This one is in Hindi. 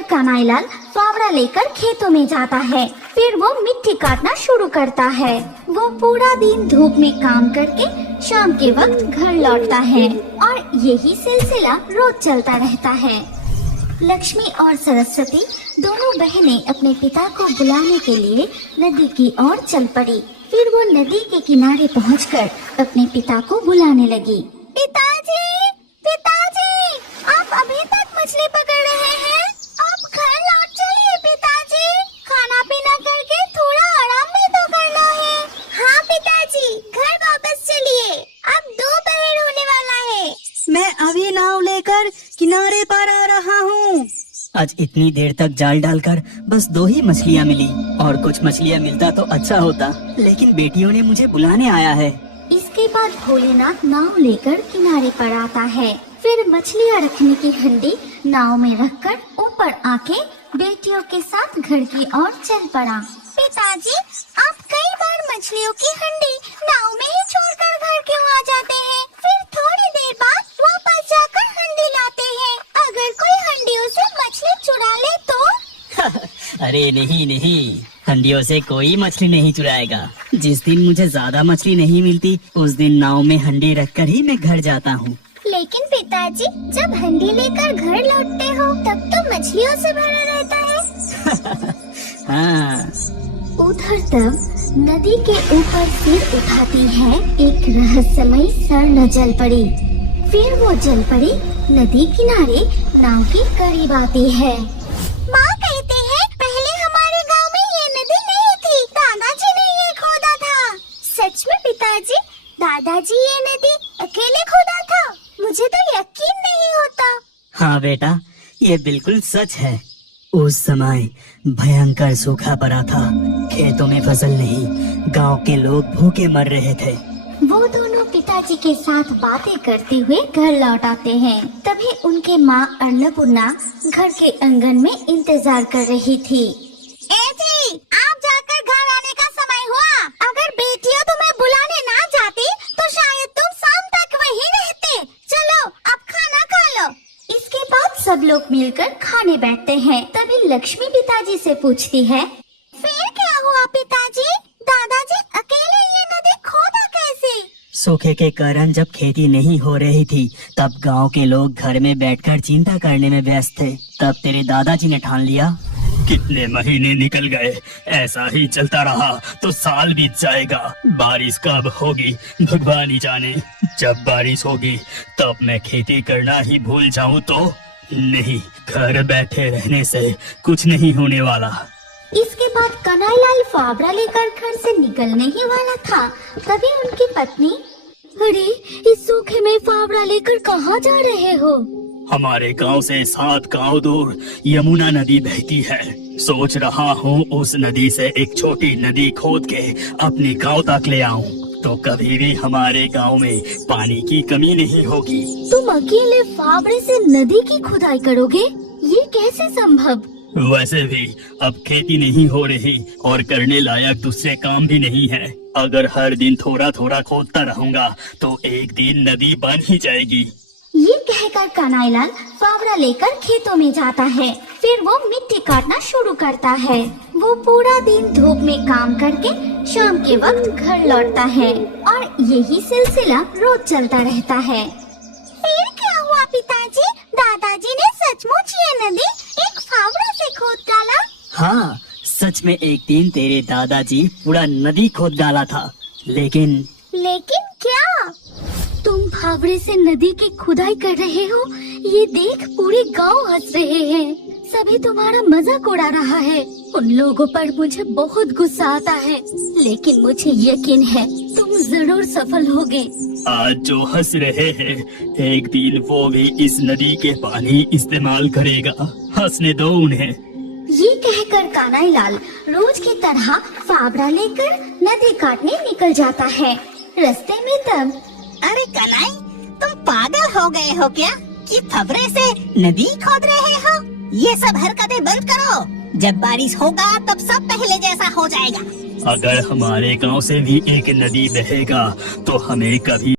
कहकर कन्हैयालाल फावड़ा लेकर खेतों में जाता है। फिर वो मिट्टी काटना शुरू करता है। वो पूरा दिन धूप में काम करके शाम के वक्त घर लौटता है और यही सिलसिला रोज चलता रहता है। लक्ष्मी और सरस्वती दोनों बहनें अपने पिता को बुलाने के लिए नदी की ओर चल पड़ी। फिर वो नदी के किनारे पहुंचकर अपने पिता को बुलाने लगी। पिताजी, पिताजी, आप अभी तक मछली पकड़ रहे हैं? आप घर लौट चलिए पिताजी। खाना पीना करके थोड़ा आराम भी तो करना है। हाँ पिताजी, घर वापस चलिए, अब दोपहर होने वाला है। मैं अभी नाव लेकर किनारे पर आ रहा हूँ। आज इतनी देर तक जाल डालकर बस 2 ही मछलियाँ मिली और कुछ मछलियाँ मिलता तो अच्छा होता, लेकिन बेटियों ने मुझे बुलाने आया है। इसके बाद भोलेनाथ नाव लेकर किनारे पर आता है। फिर मछलियाँ रखने की हंडी नाव में रखकर ऊपर आके बेटियों के साथ घर की ओर चल पड़ा। पिताजी, आप कई बार मछलियों की हंडी नाव में ही छोड़कर घर क्यों आ जाते हैं? फिर थोड़ी देर बाद वापस जाकर हंडी लाते हैं। अगर कोई हंडियों से मछली चुरा ले तो? अरे नहीं नहीं, हंडियों से कोई मछली नहीं चुराएगा। जिस दिन मुझे ज्यादा मछली नहीं मिलती उस दिन नाव में हंडी रखकर ही मैं घर जाता हूँ। लेकिन पिताजी, जब हंडी लेकर घर लौटते हो तब तो मछलियों से भरा रहता है। हाँ। उधर तब नदी के ऊपर सिर उठाती है एक रहस्यमयी स्वर्ण जल परी। फिर वो जल परी नदी किनारे नाव के करीब आती है। माँ कहते हैं पहले हमारे गांव में ये नदी नहीं थी, दादाजी ने ये खोदा था। सच में पिताजी? दादाजी ये नदी अकेले खोदा था? मुझे तो यकीन नहीं होता। हाँ बेटा, ये बिल्कुल सच है। उस समय भयंकर सूखा पड़ा था। खेतों में फसल नहीं, गांव के लोग भूखे मर रहे थे। वो दोनों पिताजी के साथ बातें करते हुए घर लौट आते हैं। तभी उनके माँ अन्नपूर्णा घर के आंगन में इंतजार कर रही थी। जी, आप जाकर घर आने का समय हुआ। अगर बेटियां तुम्हें बुलाने ना जाती तो शायद तुम शाम तक वहीं रहते। चलो अब खाना खा लो। इसके बाद सब लोग मिलकर खाने बैठते हैं। तभी लक्ष्मी पिताजी से पूछती है, फिर क्या हुआ पिताजी? दादाजी अकेले ये नदी खोदा कैसे? सूखे के कारण जब खेती नहीं हो रही थी तब गांव के लोग घर में बैठकर चिंता करने में व्यस्त थे। तब तेरे दादाजी ने ठान लिया। कितने महीने निकल गए, ऐसा ही चलता रहा तो साल बीत जाएगा। बारिश कब होगी भगवान ही जाने। जब बारिश होगी तब मैं खेती करना ही भूल जाऊं तो? नहीं, घर बैठे रहने से कुछ नहीं होने वाला। इसके बाद कन्हैयालाल फावड़ा लेकर घर से निकलने ही वाला था। तभी उनकी पत्नी, अरे इस सूखे में फावड़ा लेकर कहाँ जा रहे हो? हमारे गांव से 7 गांव दूर यमुना नदी बहती है। सोच रहा हूँ उस नदी से एक छोटी नदी खोद के अपने गांव तक ले आऊं, तो कभी भी हमारे गांव में पानी की कमी नहीं होगी। तुम अकेले फावड़े से नदी की खुदाई करोगे? ये कैसे संभव? वैसे भी अब खेती नहीं हो रही और करने लायक दूसरे काम भी नहीं है। अगर हर दिन थोड़ा थोड़ा खोदता रहूंगा तो एक दिन नदी बन ही जाएगी। ये कहकर कन्हैयालाल फावड़ा लेकर खेतों में जाता है। फिर वो मिट्टी काटना शुरू करता है। वो पूरा दिन धूप में काम करके शाम के वक्त घर लौटता है और यही सिलसिला रोज चलता रहता है। फिर क्या हुआ पिताजी? दादाजी ने सचमुच ये नदी एक फावड़ा से खोद डाला? हाँ, सच में एक दिन तेरे दादाजी पूरा नदी खोद डाला था। लेकिन क्या? तुम फावड़े से नदी की खुदाई कर रहे हो? ये देख पूरे गांव हंस रहे हैं। सभी तुम्हारा मजाक उड़ा रहा है। उन लोगों पर मुझे बहुत गुस्सा आता है, लेकिन मुझे यकीन है तुम जरूर सफल होगे। आज जो हंस रहे हैं एक दिन वो भी इस नदी के पानी इस्तेमाल करेगा। हंसने दो उन्हें। ये कहकर कन्हैयालाल रोज की तरह फावड़ा लेकर नदी काटने निकल जाता है। रास्ते में तब, अरे कन्हैया, तुम पागल हो गए हो क्या कि फावड़े से नदी खोद रहे हो? ये सब हरकतें बंद करो। जब बारिश होगा तब सब पहले जैसा हो जाएगा। अगर हमारे गांव से भी एक नदी बहेगा तो हमें कभी